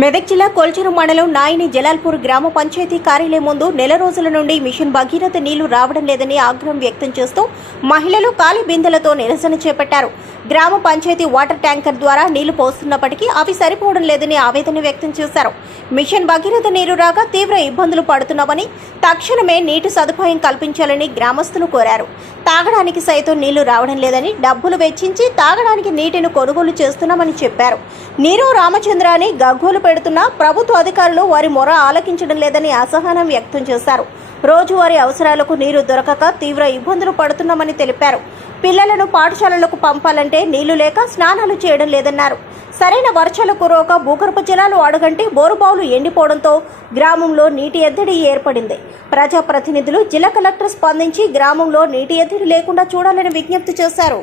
మెదక్ జిల్లా కొల్చెరు మండలం నాయిని జలాల్పూర్ గ్రామ పంచాయతీ కార్యాలయం ముందు నెల రోజుల నుండి మిషన్ భగీరథ నీళ్ళు రావడం లేదని ఆగ్రహం వ్యక్తం చేస్తూ మహిళలు ఖాళీ బిందెలతో నిరసన చేపట్టారు. గ్రామ పంచాయతీ వాటర్ ట్యాంకర్ ద్వారా నీళ్ళు పోస్తున్నప్పటికీ అవి సరిపోవడం లేదని ఆవేదన వ్యక్తం చేశారు. మిషన్ భగీరథ నీరు రాక తీవ్ర ఇబ్బందులు పడుతున్నామని తక్షణమే నీటి సదుపాయం కల్పించాలని గ్రామస్తులు కోరారు. తాగడానికి సైతం నీళ్ళు రావడం లేదని డబ్బులు వెచ్చించి తాగడానికి నీటిని కొనుగోలు చేస్తున్నామని చెప్పారు. నీరు రామచంద్ర అని గగ్గోలు పెడుతున్నా ప్రభుత్వ అధికారులు వారి మొర ఆలకించడం లేదని అసహనం వ్యక్తం చేశారు. రోజువారీ అవసరాలకు నీరు దొరకక తీవ్ర ఇబ్బందులు పడుతున్నామని తెలిపారు. పిల్లలను పాఠశాలలకు పంపాలంటే నీళ్ళు లేక స్నానాలు చేయడం లేదన్నారు. సరైన వర్షాలు కురవక భూగర్భ జలాలు అడుగంటే బోరుబావులు ఎండిపోవడంతో గ్రామంలో నీటి ఎద్దడి ఏర్పడింది. ప్రజాప్రతినిధులు జిల్లా కలెక్టర్ స్పందించి గ్రామంలో నీటి ఎద్దడి లేకుండా చూడాలని విజ్ఞప్తి చేశారు.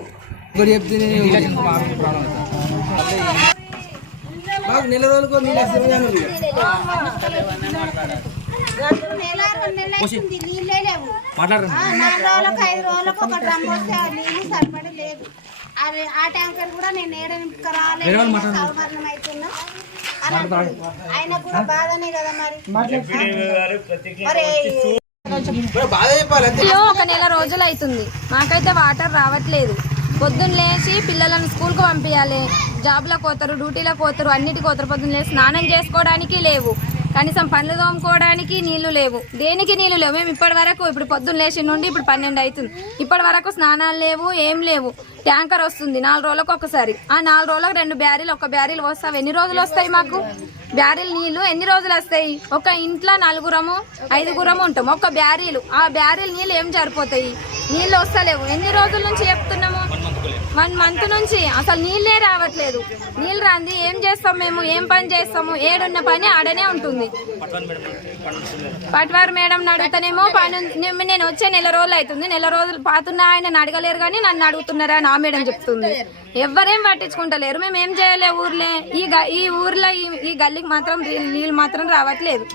ఆ, నాలుగు రోజులకు ఐదు రోజులకు ఒక డ్రమ్ వస్తే నీళ్ళు సరిపడి లేదు. అది ఆ ట్యాంకర్ కూడా నేను ఏడ సౌకర్యం అవుతున్నా కూడా బాధనే కదా మరి? ఒక నెల రోజులు అవుతుంది మాకైతే వాటర్ రావట్లేదు. పొద్దున్న లేచి పిల్లలను స్కూల్కి పంపించాలి జాబ్లకు పోతారు డ్యూటీలకు పోతారు అన్నిటికి పోతారు. పొద్దున్న లేచి స్నానం చేసుకోవడానికి లేవు. కనీసం పనులు తోముకోవడానికి నీళ్ళు లేవు. దేనికి నీళ్ళు లేవు? మేము ఇప్పటి వరకు ఇప్పుడు పొద్దున్న లేచి నుండి ఇప్పుడు పన్నెండు అవుతుంది. ఇప్పటి వరకు స్నానాలు లేవు ఏం లేవు. ట్యాంకర్ వస్తుంది నాలుగు రోజులకు ఒకసారి. ఆ నాలుగు రోజులకు రెండు బ్యారీలు ఒక బ్యారీలు వస్తావు ఎన్ని రోజులు వస్తాయి మాకు? బ్యారీలు నీళ్ళు ఎన్ని రోజులు వస్తాయి? ఒక ఇంట్లో నలుగురము ఐదుగురము ఉంటాం. ఒక బ్యారీలు. ఆ బ్యారీలు నీళ్ళు ఏం సరిపోతాయి నీళ్ళు వస్తలేవు. ఎన్ని రోజుల నుంచి చెప్తున్నాము? వన్ మంత్ నుంచి అసలు నీళ్ళే రావట్లేదు. నీళ్ళు రాంది ఏం చేస్తాం మేము ఏం పని చేస్తాము ఏడున్న పని ఆడనే ఉంటుంది. పట్వార్ మేడం అడుగుతానేమో పని. నేను- వచ్చే నెల రోజులు అవుతుంది. నెల రోజులు పాతున్నా ఆయన అడగలేరు కానీ నన్ను అడుగుతున్నారా నా మేడం చెప్తుంది. ఎవరేం పట్టించుకుంటలేరు. మేము ఏం చేయలే ఊర్లే. ఈ ఈ ఊర్లో ఈ- ఈ గల్లీకి మాత్రం నీళ్ళు మాత్రం రావట్లేదు.